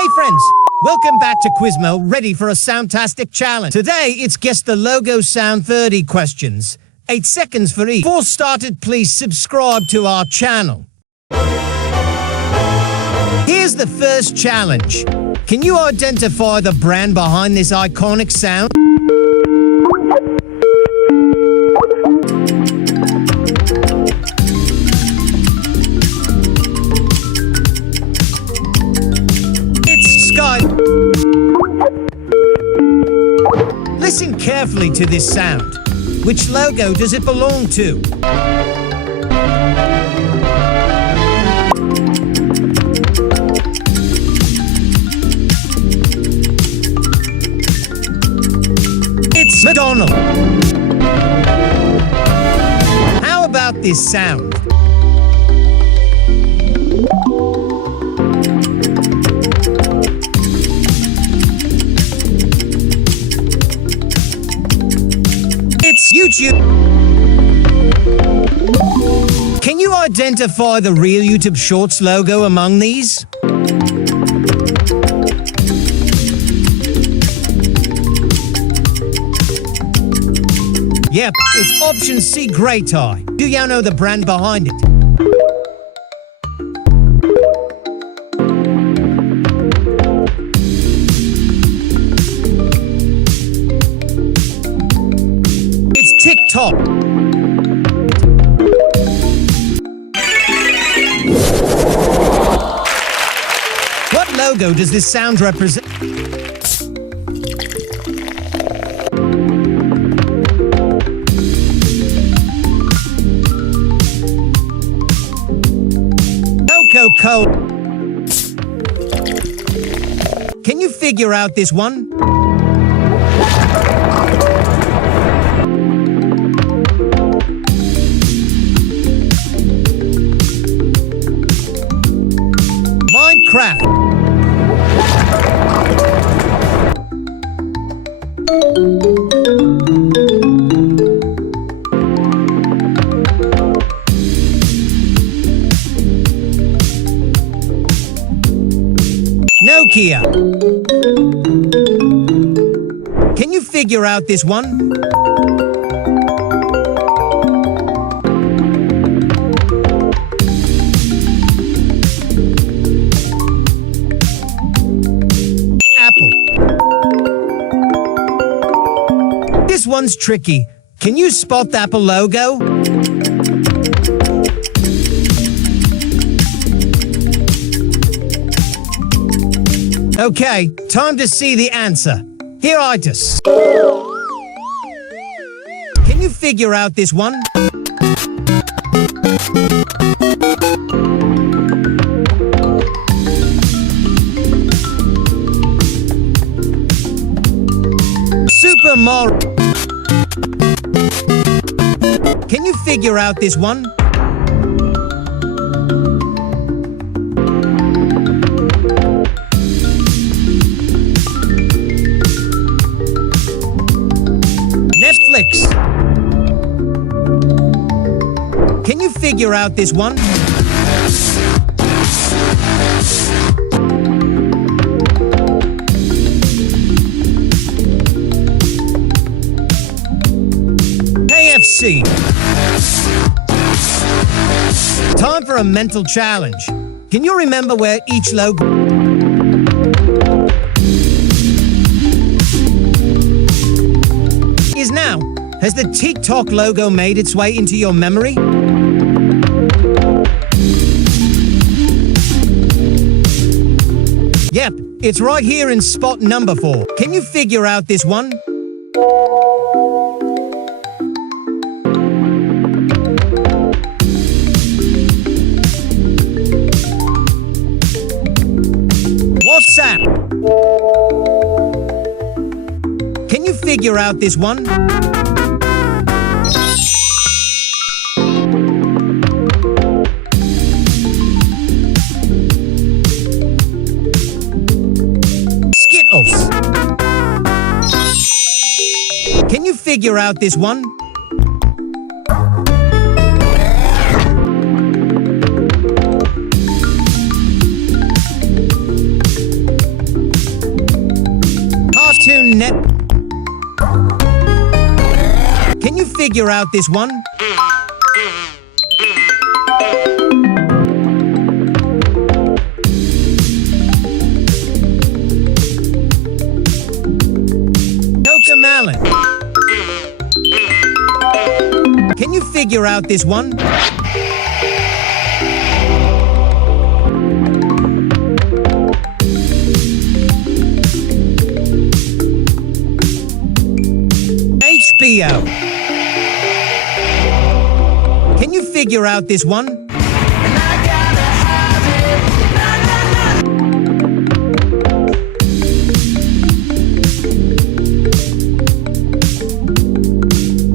Hey friends, welcome back to Quizmo, ready for a soundtastic challenge. Today it's guess the logo sound 30 questions, 8 seconds for each. Before started, please subscribe to our channel. Here's the first challenge. Can you identify the brand behind this iconic sound? Listen carefully to this sound. Which logo does it belong to? It's McDonald's. How about this sound? It's YouTube. Can you identify the real YouTube Shorts logo among these? Yep, it's option C, Grey Tie. Do you know the brand behind it? TikTok. What logo does this sound represent? Coca-Cola. Can you figure out this one? Crap. Nokia. Can you figure out this one? This one's tricky. Can you spot the Apple logo? Okay, time to see the answer. Here it is. Can you figure out this one? Super Mario. Can you figure out this one? Netflix. Can you figure out this one? KFC. Time for a mental challenge. Can you remember where each logo is now? Has the TikTok logo made its way into your memory? Yep, it's right here in spot number 4. Can you figure out this one? WhatsApp. Can you figure out this one? Skittles. Can you figure out this one? One net. Can you figure out this one? Cocomelon. Can you figure out this one? HBO. Can you figure out this one?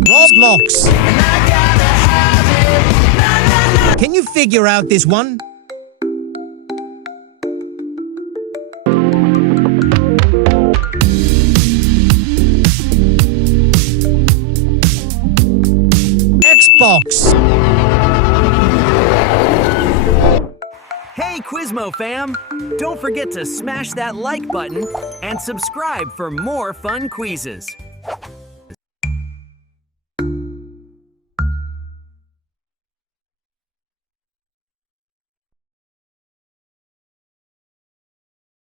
Roblox. Can you figure out this one? Xbox. Hey Quizmo fam! Don't forget to smash that like button and subscribe for more fun quizzes.